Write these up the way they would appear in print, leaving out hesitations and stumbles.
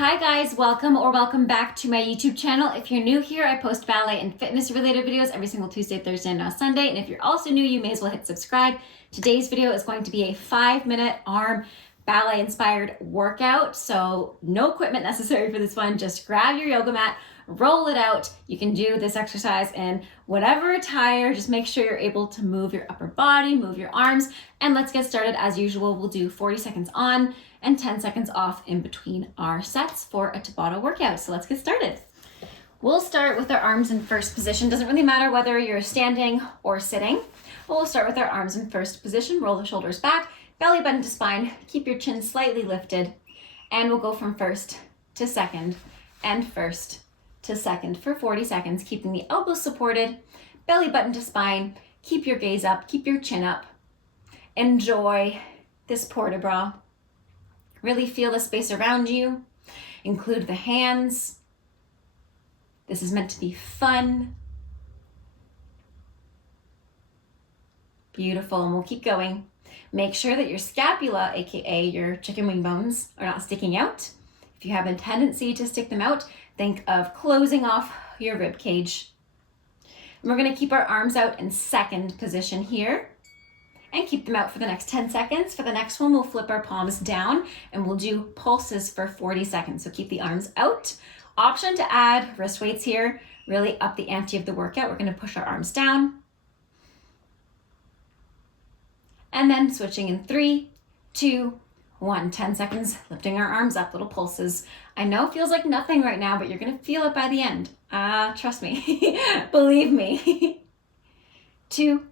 Hi guys, welcome back to my YouTube channel. If you're new here, I post ballet and fitness related videos every single Tuesday, Thursday, and now Sunday. And if you're also new, you may as well hit subscribe. Today's video is going to be a 5-minute arm ballet inspired workout. So no equipment necessary for this one. Just grab your yoga mat, roll it out. You can do this exercise in whatever attire. Just make sure you're able to move your upper body, move your arms, and let's get started. As usual, we'll do 40 seconds on and 10 seconds off in between our sets for a tabata workout. So let's get started. We'll start with our arms in first position. Doesn't really matter whether you're standing or sitting. We'll start with our arms in first position. Roll the shoulders back, belly button to spine. Keep your chin slightly lifted. And we'll go from first to second and first to second for 40 seconds, keeping the elbows supported, belly button to spine. Keep your gaze up, keep your chin up. Enjoy this port de bras. Really feel the space around you. Include the hands. This is meant to be fun. Beautiful, and we'll keep going. Make sure that your scapula, aka your chicken wing bones, are not sticking out. If you have a tendency to stick them out, think of closing off your rib cage. And we're gonna keep our arms out in second position here and keep them out for the next 10 seconds. For the next one, we'll flip our palms down and we'll do pulses for 40 seconds. So keep the arms out. Option to add wrist weights here, really up the ante of the workout. We're gonna push our arms down. And then switching in 3, 2, 1, 10 seconds, lifting our arms up, little pulses. I know it feels like nothing right now, but you're gonna feel it by the end. Trust me, believe me. 2,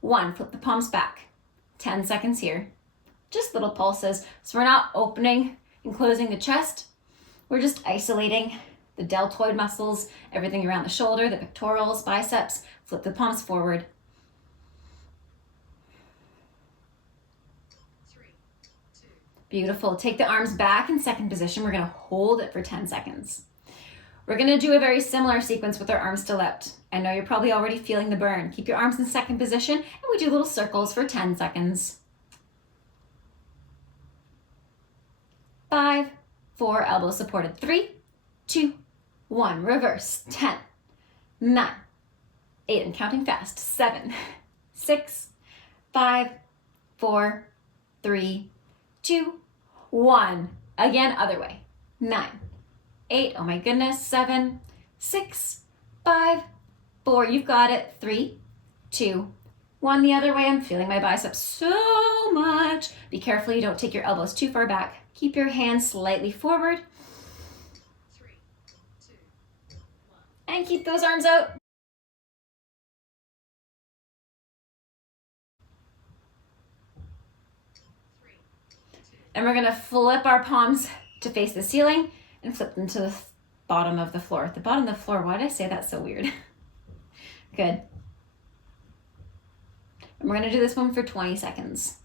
1, flip the palms back. 10 seconds here. Just little pulses. So we're not opening and closing the chest. We're just isolating the deltoid muscles, everything around the shoulder, the pectorals, biceps. Flip the palms forward. 3, 2. Beautiful. Take the arms back in second position. We're gonna hold it for 10 seconds. We're gonna do a very similar sequence with our arms still out. I know you're probably already feeling the burn. Keep your arms in second position and we do little circles for 10 seconds. 5, 4, elbows supported. 3, 2, 1, reverse. 10, 9, 8, and counting fast. 7, 6, 5, 4, 3, 2, 1. Again, other way. 9, 8, oh my goodness, 7, 6, 5, 4, you've got it. 3, 2, 1, the other way. I'm feeling my biceps so much. Be careful you don't take your elbows too far back. Keep your hands slightly forward. 3, 2, 1. And keep those arms out. And we're gonna flip our palms to face the ceiling and flip them to the bottom of the floor. The bottom of the floor, why did I say that so weird? Good. And we're gonna do this one for 20 seconds.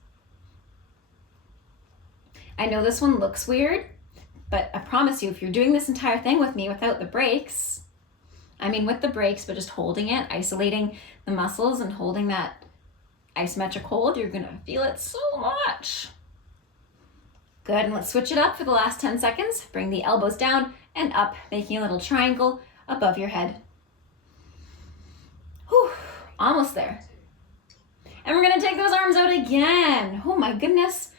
I know this one looks weird, but I promise you, if you're doing this entire thing with me without the breaks, I mean with the breaks, but just holding it, isolating the muscles and holding that isometric hold, you're gonna feel it so much. Good, and let's switch it up for the last 10 seconds. Bring the elbows down and up, making a little triangle above your head. Whew, almost there. And we're gonna take those arms out again. Oh my goodness.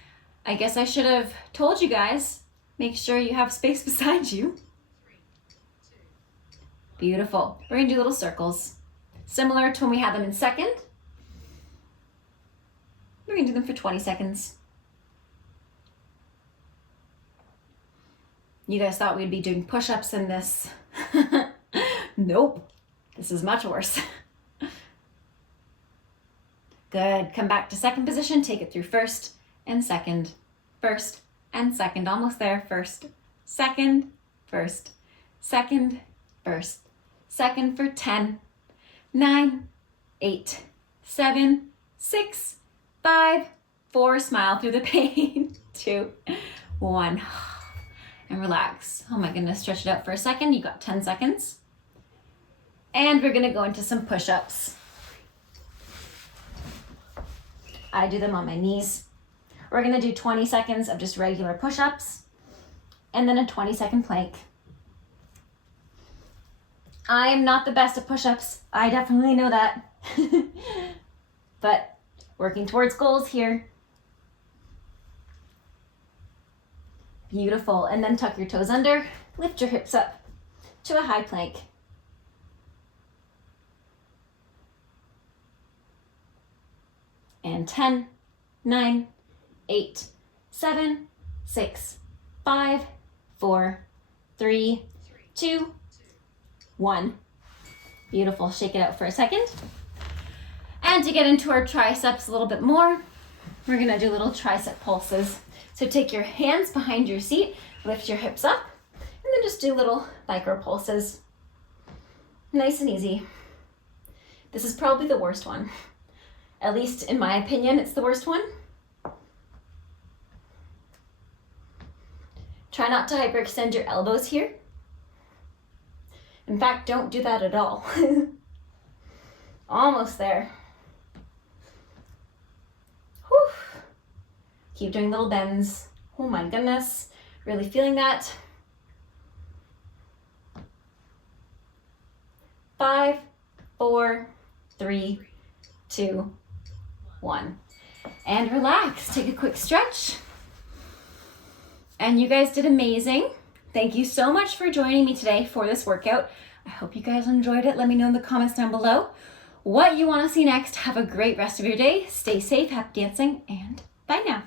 I guess I should have told you guys, make sure you have space beside you. 3, 2. Beautiful. We're gonna do little circles. Similar to when we had them in second. We're gonna do them for 20 seconds. You guys thought we'd be doing push-ups in this. Nope, this is much worse. Good, come back to second position, take it through first and second, almost there. First, second, first, second, first, second for 10, 9, 8, 7, 6, 5, 4, smile through the pain, 2, 1. And relax. Oh my goodness, stretch it out for a second. You got 10 seconds. And we're gonna go into some push-ups. I do them on my knees. We're gonna do 20 seconds of just regular push-ups. and then a 20-second plank. I am not the best at push-ups. I definitely know that. But working towards goals here. Beautiful. And then tuck your toes under, lift your hips up to a high plank. And 10, 9, 8, 7, 6, 5, 4, 3, 2, 1. Beautiful. Shake it out for a second. And to get into our triceps a little bit more, we're gonna do little tricep pulses. So take your hands behind your seat, lift your hips up, and then just do little micro pulses. Nice and easy. This is probably the worst one. At least in my opinion, it's the worst one. Try not to hyperextend your elbows here. In fact, don't do that at all. Almost there. Whew. Keep doing little bends. Oh my goodness. Really feeling that. 5, 4, 3, 2, 1. And relax. Take a quick stretch. And you guys did amazing. Thank you so much for joining me today for this workout. I hope you guys enjoyed it. Let me know in the comments down below what you want to see next. Have a great rest of your day. Stay safe, happy dancing, and bye now.